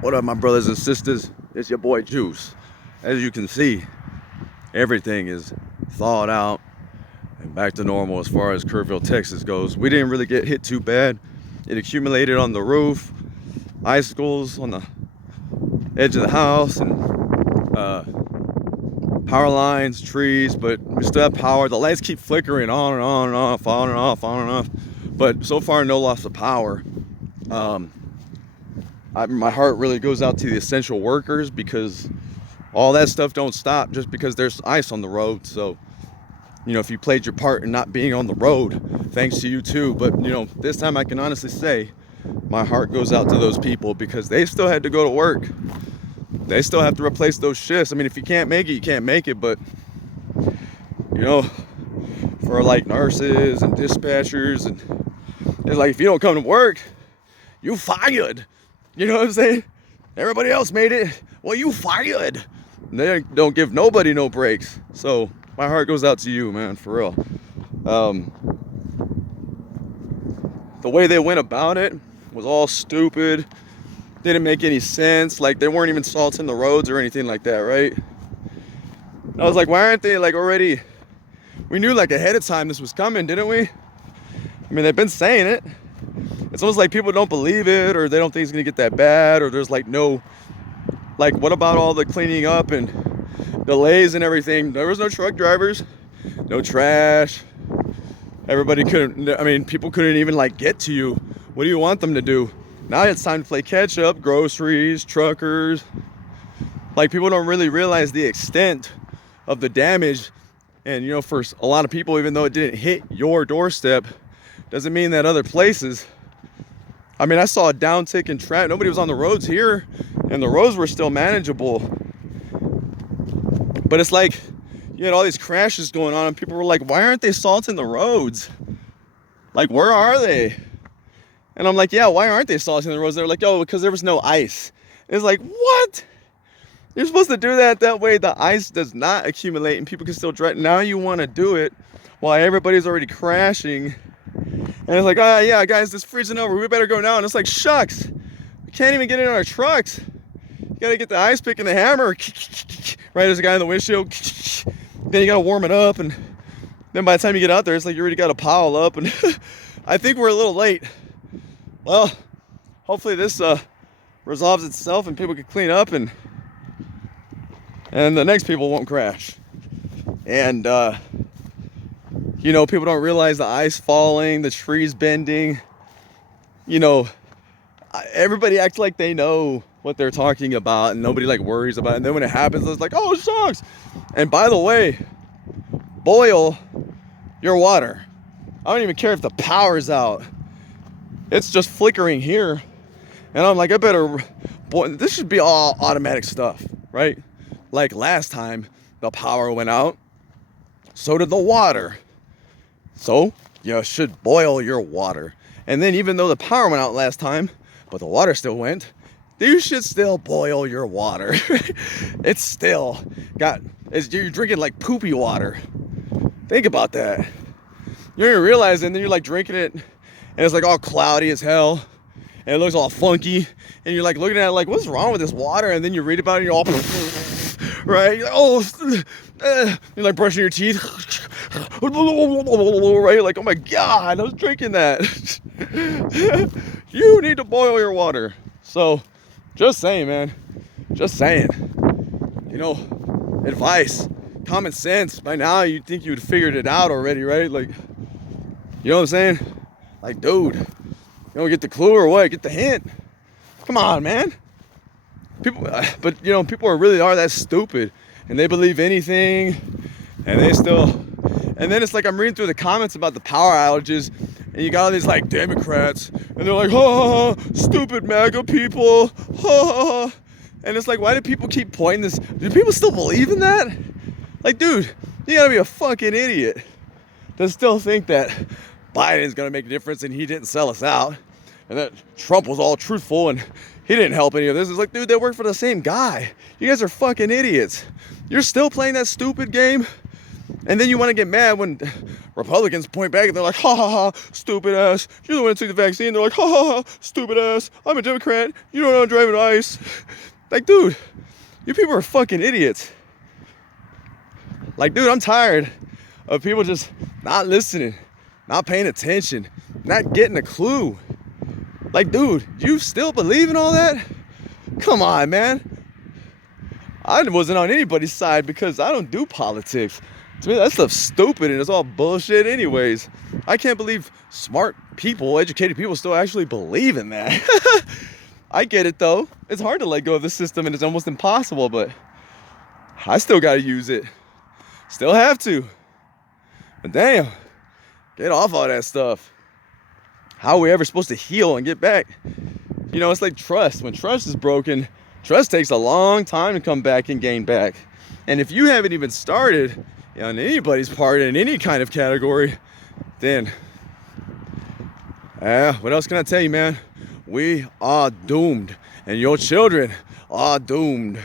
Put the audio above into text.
What up, my brothers and sisters? It's your boy Juice. As you can see, everything is thawed out and back to normal as far as Kerrville, Texas goes. We didn't really get hit too bad. It accumulated on the roof, icicles on the edge of the house, and power lines, trees, but we still have power. The lights keep flickering on and on and off, on and off, on and off. But so far, no loss of power. My heart really goes out to the essential workers because all that stuff don't stop just because there's ice on the road. So, if you played your part in not being on the road, thanks to you too. But, this time I can honestly say my heart goes out to those people because they still had to go to work. They still have to replace those shifts. I mean, if you can't make it, you can't make it. But, for like nurses and dispatchers, and it's like, if you don't come to work, you fired. You know what I'm saying? Everybody else made it. Well, you fired. And they don't give nobody no breaks. So my heart goes out to you, man, for real. The way they went about it was all stupid. Didn't make any sense. Like, they weren't even salting the roads or anything like that, right? I was like, why aren't they like already? We knew like ahead of time this was coming, didn't we? I mean, they've been saying it. It's almost like people don't believe it, or they don't think it's gonna get that bad, or there's like no, like, what about all the cleaning up and delays and everything? There was no truck drivers, no trash. Everybody people couldn't even like get to you. What do you want them to do? Now it's time to play catch up, groceries, truckers. Like, people don't really realize the extent of the damage. And, for a lot of people, even though it didn't hit your doorstep, doesn't mean that other places. I mean, I saw a downtick in traffic. Nobody was on the roads here, and the roads were still manageable. But it's like, you had all these crashes going on, and people were like, why aren't they salting the roads? Like, where are they? And I'm like, yeah, why aren't they salting the roads? They're like, oh, because there was no ice. And it's like, what? You're supposed to do that way the ice does not accumulate and people can still drive. Now you want to do it while everybody's already crashing. And it's like, yeah, guys, it's freezing over. We better go now. And it's like, shucks, we can't even get in our trucks. You got to get the ice pick and the hammer. Right, there's a guy in the windshield. Then you got to warm it up. And then by the time you get out there, it's like you already got a pile up. And I think we're a little late. Well, hopefully this resolves itself and people can clean up and the next people won't crash. And, people don't realize the ice falling, the trees bending. Everybody acts like they know what they're talking about and nobody like worries about it. And then when it happens, it's like, oh, it sucks. And by the way, boil your water. I don't even care if the power's out. It's just flickering here. And I'm like, this should be all automatic stuff, right? Like last time, the power went out, so did the water. So you should boil your water. And then even though the power went out last time, but the water still went, you should still boil your water. It's still you're drinking like poopy water. Think about that. You don't even realize it, and then you're like drinking it, and it's like all cloudy as hell, and it looks all funky, and you're like looking at it like, what's wrong with this water? And then you read about it, and you're all... right? You're like, you're like brushing your teeth. Right? Like, oh my God, I was drinking that. You need to boil your water. So, just saying, man. Just saying. Advice, common sense. By now, you'd think you'd figured it out already, right? Like, you know what I'm saying? Like, dude, you don't get the clue or what? Get the hint. Come on, man. People are that stupid, and they believe anything, and then it's like I'm reading through the comments about the power outages, and you got all these like Democrats, and they're like, stupid MAGA people, and it's like, why do people keep pointing this? Do people still believe in that? Like, dude, you gotta be a fucking idiot to still think that Biden's gonna make a difference and he didn't sell us out, and that Trump was all truthful and he didn't help any of this. It's like, dude, they work for the same guy. You guys are fucking idiots. You're still playing that stupid game. And then you want to get mad when Republicans point back and they're like, ha ha ha, stupid ass. You're the one that took the vaccine. They're like, ha ha ha, stupid ass. I'm a Democrat. You don't know I'm driving ice. Like, dude, you people are fucking idiots. Like, dude, I'm tired of people just not listening, not paying attention, not getting a clue. Like, dude, you still believe in all that? Come on, man. I wasn't on anybody's side because I don't do politics. To me, that stuff's stupid and it's all bullshit anyways. I can't believe smart people, educated people still actually believe in that. I get it though. It's hard to let go of the system and it's almost impossible, but I still gotta use it. Still have to. But damn, get off all that stuff. How are we ever supposed to heal and get back? You know, it's like trust. When trust is broken, trust takes a long time to come back and gain back. And if you haven't even started on anybody's part in any kind of category, then what else can I tell you, man? We are doomed, and your children are doomed.